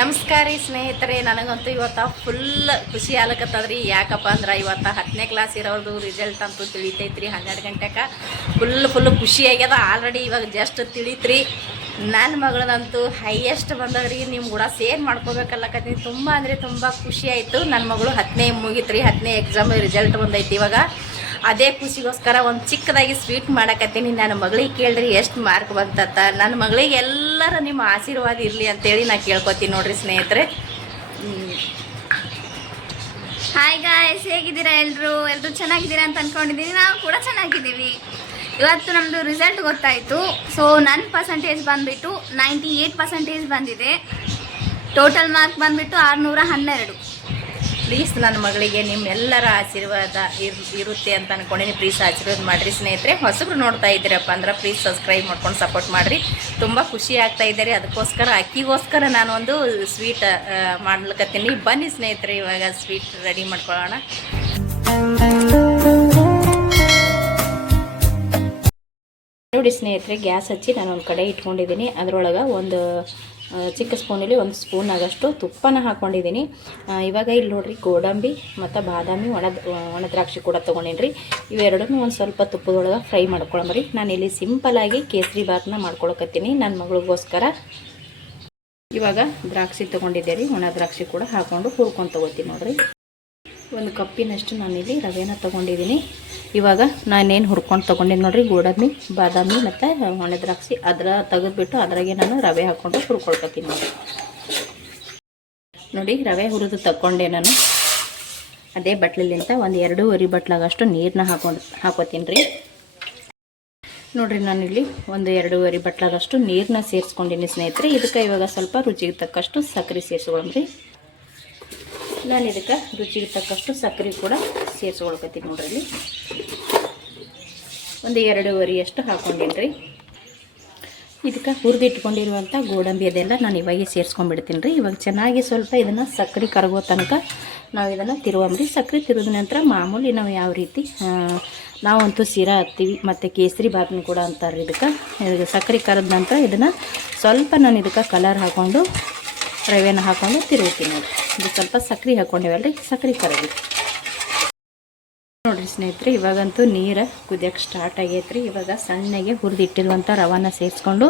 ನಮಸ್ಕಾರ ರೀ ಸ್ನೇಹಿತರೆ. ನನಗಂತೂ ಇವತ್ತು ಫುಲ್ ಖುಷಿ ಆಗ್ಲಕತ್ತದ್ರಿ. ಯಾಕಪ್ಪ ಅಂದ್ರೆ ಇವತ್ತು 10ನೇ ಕ್ಲಾಸ್ ಇರೋದು ರಿಸಲ್ಟ್ ಅಂತೂ ತಿಳಿತೈತ್ರಿ 12 ಗಂಟೆಗೆ. ಫುಲ್ ಖುಷಿ ಆಗ್ಯದ. ಆಲ್ರೆಡಿ ಇವಾಗ ಜಸ್ಟ್ ತಿಳಿತ್ರಿ. ನನ್ನ ಮಗಳದಂತೂ ಹೈಯೆಸ್ಟ್ ಬಂದದ್ರಿ. ನಿಮ್ಮ ಕೂಡ ಶೇರ್ ಮಾಡ್ಕೋಬೇಕಲ್ಲಕತ್ತೀನಿ. ತುಂಬ ಅಂದರೆ ತುಂಬ ಖುಷಿ ಆಯಿತು. ನನ್ನ ಮಗಳು 10ನೇ ಮುಗಿತ್ರಿ. 10ನೇ ಎಕ್ಸಾಮ್ ರಿಸಲ್ಟ್ ಬಂದೈತಿ. ಇವಾಗ ಅದೇ ಖುಷಿಗೋಸ್ಕರ ಒಂದು ಚಿಕ್ಕದಾಗಿ ಸ್ವೀಟ್ ಮಾಡಕತ್ತೀನಿ. ನನ್ನ ಮಗಳಿಗೆ ಕೇಳ್ರಿ ಎಷ್ಟು ಮಾರ್ಕ್ ಬಂತತ್ತ. ನನ್ನ ಮಗಳಿಗೆ ಎಲ್ಲರ ನಿಮ್ಮ ಆಶೀರ್ವಾದ ಇರಲಿ ಅಂತೇಳಿ ನಾನು ಕೇಳ್ಕೊತೀನಿ ನೋಡ್ರಿ ಸ್ನೇಹಿತರೆ. ಹಾಯ್ ಗಾಯ್ಸ್, ಹೇಗಿದ್ದೀರಾ? ಎಲ್ಲರೂ ಚೆನ್ನಾಗಿದ್ದೀರಾ ಅಂತ ಅಂದ್ಕೊಂಡಿದ್ದೀನಿ. ನಾವು ಕೂಡ ಚೆನ್ನಾಗಿದ್ದೀವಿ. ಇವತ್ತು ನಮ್ಮದು ರಿಸಲ್ಟ್ ಗೊತ್ತಾಯಿತು. ಸೊ ನನ್ನ ಪರ್ಸೆಂಟೇಜ್ ಬಂದುಬಿಟ್ಟು 98% ಬಂದಿದೆ. ಟೋಟಲ್ ಮಾರ್ಕ್ ಬಂದುಬಿಟ್ಟು 612. ಪ್ಲೀಸ್ ನನ್ನ ಮಗಳಿಗೆ ನಿಮ್ಮೆಲ್ಲರ ಆಶೀರ್ವಾದ ಇರುತ್ತೆ ಅಂತ ಅಂದ್ಕೊಂಡಿನಿ. ಪ್ಲೀಸ್ ಆಶೀರ್ವಾದ ಮಾಡಿರಿ ಸ್ನೇಹಿತರೆ. ಹೊಸಬ್ರು ನೋಡ್ತಾ ಇದ್ದೀರಪ್ಪ ಅಂದ್ರೆ ಪ್ಲೀಸ್ ಸಬ್ಸ್ಕ್ರೈಬ್ ಮಾಡ್ಕೊಂಡು ಸಪೋರ್ಟ್ ಮಾಡಿರಿ. ತುಂಬ ಖುಷಿ ಆಗ್ತಾ ಇದ್ದಾರೆ. ಅದಕ್ಕೋಸ್ಕರ ಅಕ್ಕಿಗೋಸ್ಕರ ನಾನು ಒಂದು ಸ್ವೀಟ್ ಮಾಡ್ಲಿಕ್ಕತ್ತೀನಿ. ಬನ್ನಿ ಸ್ನೇಹಿತರೆ, ಇವಾಗ ಸ್ವೀಟ್ ರೆಡಿ ಮಾಡ್ಕೊಳ್ಳೋಣ. ನೋಡಿ ಸ್ನೇಹಿತರೆ, ಗ್ಯಾಸ್ ಹಚ್ಚಿ ನಾನು ಒಂದು ಕಡೆ ಇಟ್ಕೊಂಡಿದ್ದೀನಿ. ಅದರೊಳಗೆ ಒಂದು ಚಿಕ್ಕ ಸ್ಪೂನಲ್ಲಿ 1 ಸ್ಪೂನ್ ಆಗಷ್ಟು ತುಪ್ಪನ ಹಾಕ್ಕೊಂಡಿದ್ದೀನಿ. ಇವಾಗ ಇಲ್ಲಿ ನೋಡಿರಿ, ಗೋಡಂಬಿ ಮತ್ತು ಬಾದಾಮಿ ಒಣ ದ್ರಾಕ್ಷಿ ಕೂಡ ತೊಗೊಂಡಿನಿ ರೀ. ಇವೆರಡನ್ನೂ ಒಂದು ಸ್ವಲ್ಪ ತುಪ್ಪದೊಳಗೆ ಫ್ರೈ ಮಾಡ್ಕೊಳಂಬ್ರಿ. ನಾನಿಲ್ಲಿ ಸಿಂಪಲಾಗಿ ಕೇಸರಿ ಬಾತ್ನ ಮಾಡ್ಕೊಳಕತ್ತೀನಿ ನನ್ನ ಮಗಳಿಗೋಸ್ಕರ. ಇವಾಗ ದ್ರಾಕ್ಷಿ ತೊಗೊಂಡಿದ್ದೆ ರೀ. ಒಣ ದ್ರಾಕ್ಷಿ ಕೂಡ ಹಾಕ್ಕೊಂಡು ಹುರ್ಕೊಂಡು ತೊಗೋತೀನಿ ನೋಡಿರಿ. 1 ಕಪ್ಪಿನಷ್ಟು ನಾನಿಲ್ಲಿ ರವೆನ ತೊಗೊಂಡಿದ್ದೀನಿ. ಇವಾಗ ನಾನೇನು ಹುರ್ಕೊಂಡು ತೊಗೊಂಡಿನಿ ನೋಡಿರಿ, ಗೋಡಂಬಿ ಬಾದಾಮಿ ಮತ್ತು ಒಣ ದ್ರಾಕ್ಷಿ ತೆಗೆದುಬಿಟ್ಟು ಅದ್ರಾಗೆ ನಾನು ರವೆ ಹಾಕ್ಕೊಂಡು ಹುರ್ಕೊಳ್ಕೊತೀನಿ ನೋಡಿ. ರವೆ ಹುರಿದು ತಗೊಂಡೆ ನಾನು. ಅದೇ ಬಟ್ಲಿಂದ ಒಂದು 2.5 ಬಟ್ಲಾಗಷ್ಟು ನೀರನ್ನ ಹಾಕೋತೀನಿ ರೀ. ನೋಡಿರಿ, ನಾನಿಲ್ಲಿ ಒಂದು 2.5 ಬಟ್ಲಾಗಷ್ಟು ನೀರನ್ನ ಸೇರಿಸ್ಕೊಂಡಿನಿ ಸ್ನೇಹಿತರೆ. ಇದಕ್ಕೆ ಇವಾಗ ಸ್ವಲ್ಪ ರುಚಿಗೆ ತಕ್ಕಷ್ಟು ಸಕ್ಕರೆ ಸೇರಿಸ್ಕೊಳಮ್ರಿ. ನಾನು ಇದಕ್ಕೆ ರುಚಿಗೆ ತಕ್ಕಷ್ಟು ಸಕ್ಕರೆ ಕೂಡ ಸೇರಿಸ್ಕೊಳ್ಕತ್ತೀನಿ ನೋಡ್ರಿ. ಇಲ್ಲಿ ಒಂದು 2.5 ಹಾಕ್ಕೊಂಡಿನಿ ರೀ. ಇದಕ್ಕೆ ಹುರಿದಿಟ್ಕೊಂಡಿರುವಂಥ ಗೋಡಂಬಿ ಅದೆಲ್ಲ ನಾನು ಇವಾಗೆ ಸೇರಿಸ್ಕೊಂಡ್ಬಿಡ್ತೀನಿ ರೀ. ಇವಾಗ ಚೆನ್ನಾಗಿ ಸ್ವಲ್ಪ ಇದನ್ನು ಸಕ್ಕರೆ ಕರಗೋ ತನಕ ನಾವು ಇದನ್ನು ತಿರುವಂಬ್ರಿ. ಸಕ್ಕರೆ ತಿರುದ ನಂತರ ಮಾಮೂಲಿ ನಾವು ಯಾವ ರೀತಿ ನಾವಂತೂ ಶಿರಾ ಹತ್ತೀವಿ ಮತ್ತು ಕೇಸರಿ ಬಾತ್ನ ಕೂಡ ಅಂತಾರೆ. ಇದಕ್ಕೆ ಸಕ್ಕರೆ ಕರೆದ ನಂತರ ಇದನ್ನು ಸ್ವಲ್ಪ ನಾನು ಇದಕ್ಕೆ ಕಲರ್ ಹಾಕ್ಕೊಂಡು ರವೆನ ಹಾಕ್ಕೊಂಡು ತಿರುಗ್ತೀನಿ ನೋಡಿರಿ. ಇದು ಸ್ವಲ್ಪ ಸಕ್ಕರೆ ಹಾಕ್ಕೊಂಡಿವಲ್ರಿ, ಸಕ್ಕರೆ ಕರಗಿ ನೋಡಿರಿ ಸ್ನೇಹಿತರೆ. ಇವಾಗಂತೂ ನೀರು ಕುದಿಯೋಕ್ಕೆ ಸ್ಟಾರ್ಟ್ ಆಗೈತ್ರಿ. ಇವಾಗ ಸಣ್ಣಗೆ ಹುರಿದಿಟ್ಟಿರುವಂಥ ರವಾನ ಸೇರಿಸ್ಕೊಂಡು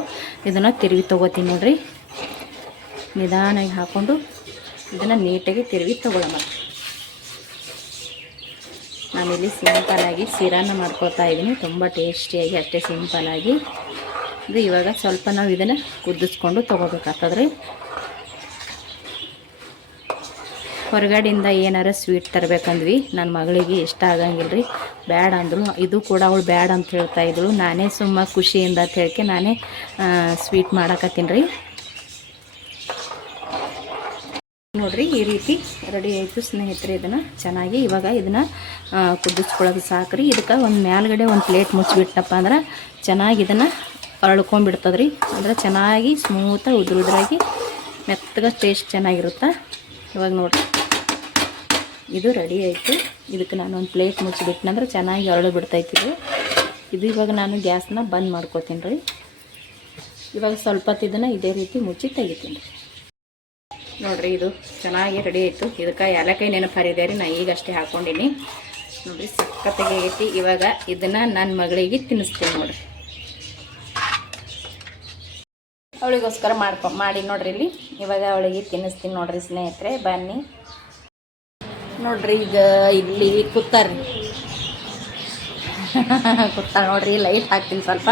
ಇದನ್ನು ತಿರುಗಿ ತೊಗೋತೀನಿ ನೋಡಿರಿ. ನಿಧಾನಾಗಿ ಹಾಕ್ಕೊಂಡು ಇದನ್ನು ನೀಟಾಗಿ ತಿರುಗಿ ತೊಗೊಳಮ್ಮ. ನಾನಿಲ್ಲಿ ಸಿಂಪಲಾಗಿ ಶಿರಾನ ಮಾಡ್ಕೊಳ್ತಾ ಇದ್ದೀನಿ. ತುಂಬ ಟೇಸ್ಟಿಯಾಗಿ ಅಷ್ಟೇ ಸಿಂಪಲಾಗಿ ಇದು. ಇವಾಗ ಸ್ವಲ್ಪ ನಾವು ಇದನ್ನು ಕುದಿಸ್ಕೊಂಡು ತೊಗೋಬೇಕಾಗ್ತದ್ರಿ. ಹೊರಗಡೆಯಿಂದ ಏನಾರು ಸ್ವೀಟ್ ತರಬೇಕಂದ್ವಿ, ನನ್ನ ಮಗಳಿಗೆ ಇಷ್ಟ ಆಗಂಗಿಲ್ಲ ರೀ. ಬ್ಯಾಡ ಅಂದರು. ಇದು ಕೂಡ ಅವಳು ಬ್ಯಾಡ ಅಂತ ಹೇಳ್ತಾಯಿದ್ರು. ನಾನೇ ಸುಮ್ಮ ಖುಷಿಯಿಂದ ಅಂತ ಹೇಳಕ್ಕೆ ನಾನೇ ಸ್ವೀಟ್ ಮಾಡಕತ್ತೀನಿ ರೀ. ನೋಡಿರಿ, ಈ ರೀತಿ ರೆಡಿ ಆಯಿತು ಸ್ನೇಹಿತರೆ. ಇದನ್ನು ಚೆನ್ನಾಗಿ ಇವಾಗ ಇದನ್ನು ಕುದಿಸ್ಕೊಳ್ಳೋದು ಸಾಕ್ರಿ. ಇದಕ್ಕೆ ಒಂದು ಮೇಲ್ಗಡೆ ಒಂದು ಪ್ಲೇಟ್ ಮುಚ್ಚಿಬಿಟ್ಟಪ್ಪ ಅಂದ್ರೆ ಚೆನ್ನಾಗಿ ಇದನ್ನು ಅರಳ್ಕೊಂಡ್ಬಿಡ್ತದ್ರಿ. ಅಂದ್ರೆ ಚೆನ್ನಾಗಿ ಸ್ಮೂತಾಗಿ ಉದುರಾಗಿ ಮೆತ್ತಗೆ ಟೇಸ್ಟ್ ಚೆನ್ನಾಗಿರುತ್ತೆ. ಇವಾಗ ನೋಡಿರಿ, ಇದು ರೆಡಿ ಆಯಿತು. ಇದಕ್ಕೆ ನಾನು ಒಂದು ಪ್ಲೇಟ್ ಮುಚ್ಚಿಬಿಟ್ಟನಂದ್ರೆ ಚೆನ್ನಾಗಿ ಅರಳು ಬಿಡ್ತೈತಿದು. ಇದು ಇವಾಗ ನಾನು ಗ್ಯಾಸ್ನ ಬಂದ್ ಮಾಡ್ಕೋತೀನಿ ರೀ. ಇವಾಗ ಸ್ವಲ್ಪ ಹೊತ್ತು ಇದನ್ನು ಇದೇ ರೀತಿ ಮುಚ್ಚಿ ತೆಗಿತೀನಿ ರೀ. ನೋಡಿರಿ, ಇದು ಚೆನ್ನಾಗಿ ರೆಡಿ ಆಯಿತು. ಇದಕ್ಕೆ ಏಲಕ್ಕಾಯಿ ನೆನಪು ಹರಿದೆ ರೀ. ನಾನು ಈಗಷ್ಟೇ ಹಾಕ್ಕೊಂಡಿನಿ ನೋಡಿರಿ. ಸಕ್ಕತ್ತಾಗಿ ಆಗೈತಿ. ಇವಾಗ ಇದನ್ನು ನನ್ನ ಮಗಳಿಗೆ ತಿನ್ನಿಸ್ತೀನಿ ನೋಡಿರಿ. ಅವಳಿಗೋಸ್ಕರ ಮಾಡಿ ನೋಡ್ರಿ. ಇಲ್ಲಿ ಇವಾಗ ಅವಳಿಗೆ ತಿನ್ನಿಸ್ತೀನಿ ನೋಡ್ರಿ ಸ್ನೇಹಿತರೆ. ಬನ್ನಿ ನೋಡ್ರಿ, ಈಗ ಇಲ್ಲಿ ಕೂತಾರ್ರಿ. ಕೂತಾಳ ನೋಡ್ರಿ. ಲೈಟ್ ಹಾಕ್ತೀನಿ ಸ್ವಲ್ಪ.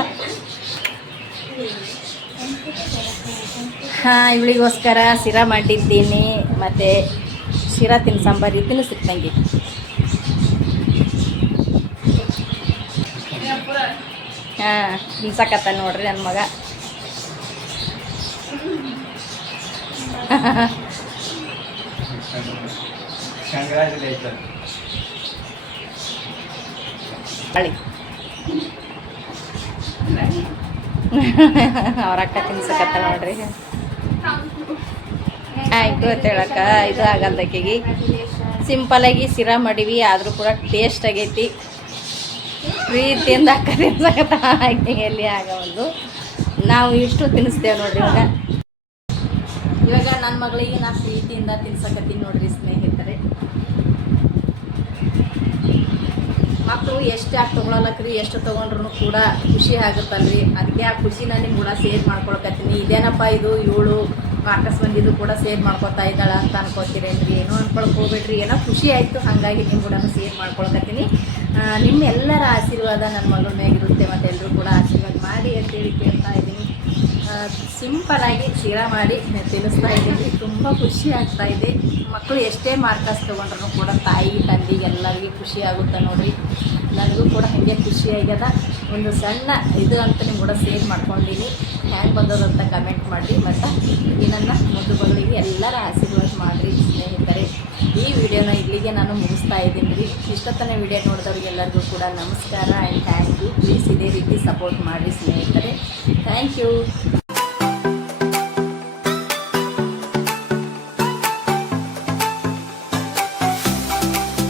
ಇವಳಿಗೋಸ್ಕರ ಶಿರಾ ಮಾಡಿದ್ದೀನಿ. ಮತ್ತು ಶಿರಾ ಸಾಂಬಾರಿ ತಿನ್ನಿಸ್ರಿ ನನಗೆ. ತಿನ್ಸಕತ್ತ ನೋಡ್ರಿ ನನ್ನ ಮಗ. ಅವ್ರ ಅಕ್ಕ ತಿನ್ಸಕತ್ತ ನೋಡ್ರಿ. ಆಯಿತು ಅಂತ ಹೇಳಕ್ಕ ಇದು ಆಗಲ್ದಕ್ಕಿಗೆ. ಸಿಂಪಲಾಗಿ ಶಿರಾ ಮಾಡೀವಿ, ಆದರೂ ಕೂಡ ಟೇಸ್ಟ್ ಆಗೈತಿ. ಪ್ರೀತಿಯಿಂದ ಅಕ್ಕ ತಿನ್ಸಕತ್ತ ಎಲ್ಲಿ ಆಗವಲ್ದು. ನಾವು ಇಷ್ಟು ತಿನ್ನಿಸ್ತೇವೆ ನೋಡ್ರಿ. ಇವಾಗ ಇವಾಗ ನನ್ನ ಮಗಳಿಗೆ ನಾ ಪ್ರೀತಿಯಿಂದ ತಿನ್ಸಕತ್ತೀನಿ ನೋಡ್ರಿ ಸ್ನೇಹಿತರೆ. ಮಕ್ಕಳು ಎಷ್ಟು ಯಾಕೆ ತೊಗೊಳಲ್ಲಕ್ರಿ, ಎಷ್ಟು ತೊಗೊಂಡ್ರು ಕೂಡ ಖುಷಿ ಆಗುತ್ತಲ್ರಿ. ಅದಕ್ಕೆ ಆ ಖುಷಿನ ನಿಮ್ಮ ಕೂಡ ಶೇರ್ ಮಾಡ್ಕೊಳಕತ್ತೀನಿ. ಇದೇನಪ್ಪ ಇದು ಇವಳು ಮಾರ್ಕಸ್ ಬಂದಿದ್ದು ಕೂಡ ಶೇರ್ ಮಾಡ್ಕೊತಾ ಇದ್ದಾಳ ಅಂತ ಅನ್ಕೋತೀರೇನ್ರಿ, ಏನೋ ಅನ್ಕೊಳಕ್ಕೆ ಹೋಗ್ಬೇಡ್ರಿ. ಏನೋ ಖುಷಿ ಆಯಿತು, ಹಾಗಾಗಿ ನಿಮ್ಮ ಕೂಡ ಶೇರ್ ಮಾಡ್ಕೊಳಕತ್ತೀನಿ. ನಿಮ್ಮೆಲ್ಲರ ಆಶೀರ್ವಾದ ನನ್ನ ಮಗಳ ಮ್ಯಾಗಿರುತ್ತೆ, ಮತ್ತು ಎಲ್ಲರೂ ಕೂಡ ಆಶೀರ್ವಾದ ಮಾಡಿ ಅಂತೇಳಿ ಕೇಳ್ತಾ ಇದ್ದೀನಿ. ಸಿಂಪಲಾಗಿ ಶಿರಾ ಮಾಡಿ ತಿನ್ನಿಸ್ತಾ ಇದ್ದೀನಿ. ತುಂಬ ಖುಷಿ ಆಗ್ತಾ ಇದೆ. ಮಕ್ಕಳು ಎಷ್ಟೇ ಮಾರ್ಕಸ್ ತೊಗೊಂಡ್ರು ಕೂಡ ತಾಯಿ ತಂದೆಗೆ ಎಲ್ಲರಿಗೂ ಖುಷಿ ಆಗುತ್ತೆ ನೋಡಿರಿ. ನನಗೂ ಕೂಡ ಹಾಗೆ ಖುಷಿ ಆಗ್ಯದ. ಒಂದು ಸಣ್ಣ ಇದು ಅಂತ ನಿಮ್ಮ ಕೂಡ ಶೇರ್ ಮಾಡ್ಕೊಂಡಿನಿ. ಹ್ಯಾಂಗೆ ಬಂದದಂತ ಕಮೆಂಟ್ ಮಾಡಿರಿ. ಮತ್ತು ಈ ನನ್ನ ಮುದ್ದು ಮಗಳಿಗೆ ಎಲ್ಲರ ಆಶೀರ್ವಾದ ಮಾಡಿರಿ ಸ್ನೇಹಿತರೆ. ಈ ವಿಡಿಯೋನ ಇಲ್ಲಿಗೆ ನಾನು ಮುಗಿಸ್ತಾ ಇದ್ದೀನಿ ರೀ. ಇಷ್ಟೊತ್ತನೇ ವಿಡಿಯೋ ನೋಡಿದವ್ರಿಗೆಲ್ಲರಿಗೂ ಕೂಡ ನಮಸ್ಕಾರ ಆ್ಯಂಡ್ ಥ್ಯಾಂಕ್ ಯು. ಪ್ಲೀಸ್ ಇದೇ ರೀತಿ ಸಪೋರ್ಟ್ ಮಾಡಿರಿ ಸ್ನೇಹಿತರೆ. Thank you.